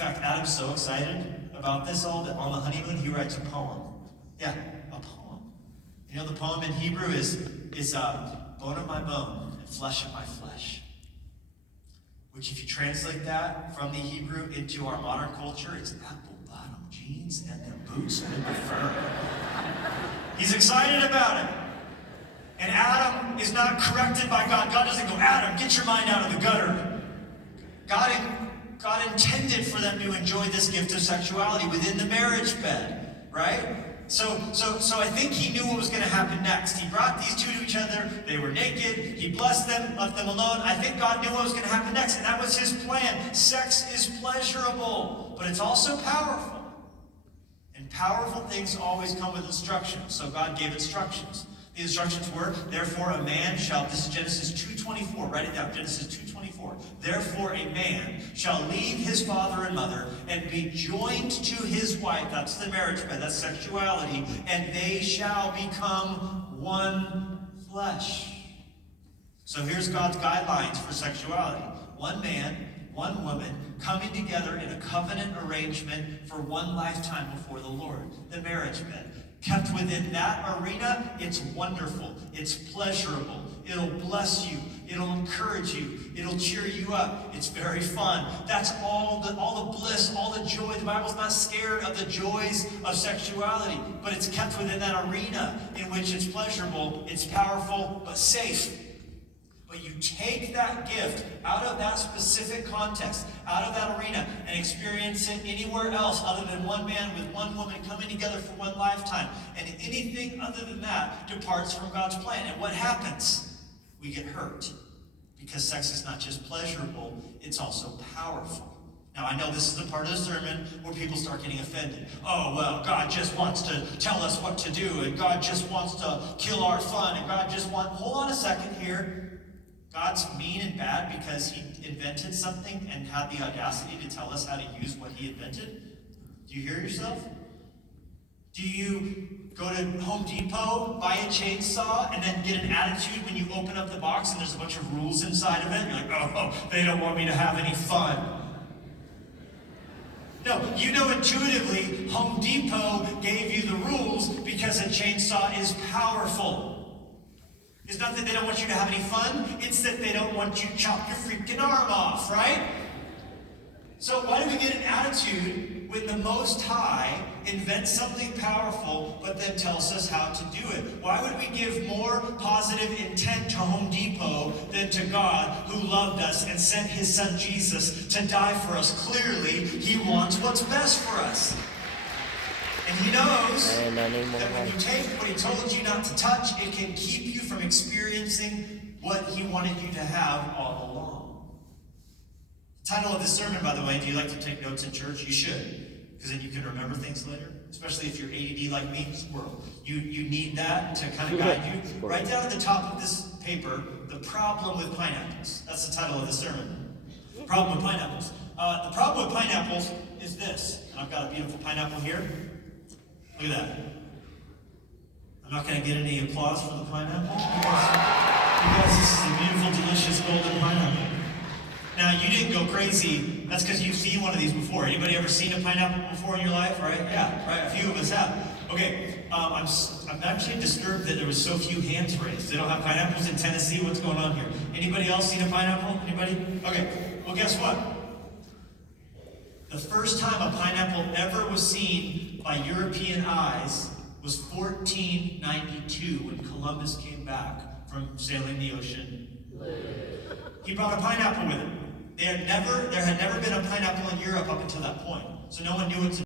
fact, Adam's so excited about this all that on the honeymoon he writes a poem. Yeah, a poem. You know the poem in Hebrew is bone of my bone and flesh of my flesh. Which if you translate that from the Hebrew into our modern culture, it's apple bottom jeans and them boots with the fur. He's excited about it. And Adam is not corrected by God. God doesn't go, Adam, get your mind out of the gutter. God intended for them to enjoy this gift of sexuality within the marriage bed, right? So I think he knew what was going to happen next. He brought these two to each other. They were naked. He blessed them, left them alone. I think God knew what was going to happen next, and that was his plan. Sex is pleasurable, but it's also powerful. And powerful things always come with instructions. So God gave instructions. The instructions were, therefore a man shall, this is Genesis 2:24, write it down, Genesis 2:24. Therefore a man shall leave his father and mother and be joined to his wife, that's the marriage bed, that's sexuality, and they shall become one flesh. So here's God's guidelines for sexuality. One man, one woman, coming together in a covenant arrangement for one lifetime before the Lord, the marriage bed. Kept within that arena, it's wonderful, it's pleasurable, it'll bless you, it'll encourage you, it'll cheer you up, it's very fun. That's all the bliss, all the joy. The Bible's not scared of the joys of sexuality, but it's kept within that arena in which it's pleasurable, it's powerful, but safe. But you take that gift out of that specific context, out of that arena, and experience it anywhere else other than one man with one woman coming together for one lifetime. And anything other than that departs from God's plan. And what happens? We get hurt. Because sex is not just pleasurable, it's also powerful. Now, I know this is the part of the sermon where people start getting offended. Oh, well, God just wants to tell us what to do, and God just wants to kill our fun, and God just wants... Hold on a second here. God's mean and bad because he invented something and had the audacity to tell us how to use what he invented? Do you hear yourself? Do you go to Home Depot, buy a chainsaw, and then get an attitude when you open up the box and there's a bunch of rules inside of it? You're like, oh, they don't want me to have any fun. No, you know intuitively Home Depot gave you the rules because a chainsaw is powerful. It's not that they don't want you to have any fun, it's that they don't want you to chop your freaking arm off, right? So why do we get an attitude when the Most High invents something powerful but then tells us how to do it? Why would we give more positive intent to Home Depot than to God who loved us and sent his son Jesus to die for us? Clearly, he wants what's best for us. And he knows that when you take what he told you not to touch, it can keep you from experiencing what he wanted you to have all along. The title of this sermon, by the way, do you like to take notes in church? You should, because then you can remember things later, especially if you're ADD like me, squirrel. You need that to kind of guide you. Write down at the top of this paper, the problem with pineapples. That's the title of the sermon. The problem with pineapples. The problem with pineapples is this. And I've got a beautiful pineapple here. Look at that. I'm not going to get any applause for the pineapple because this is a beautiful, delicious golden pineapple. Now, you didn't go crazy. That's because you've seen one of these before. Anybody ever seen a pineapple before in your life, right? Yeah, right. A few of us have. Okay, I'm actually disturbed that there was so few hands raised. They don't have pineapples in Tennessee. What's going on here? Anybody else seen a pineapple? Anybody? Okay, well, guess what? The first time a pineapple ever was seen by European eyes was 1492 when Columbus came back from sailing the ocean. He brought a pineapple with him. There had never been a pineapple in Europe up until that point. So no one knew what to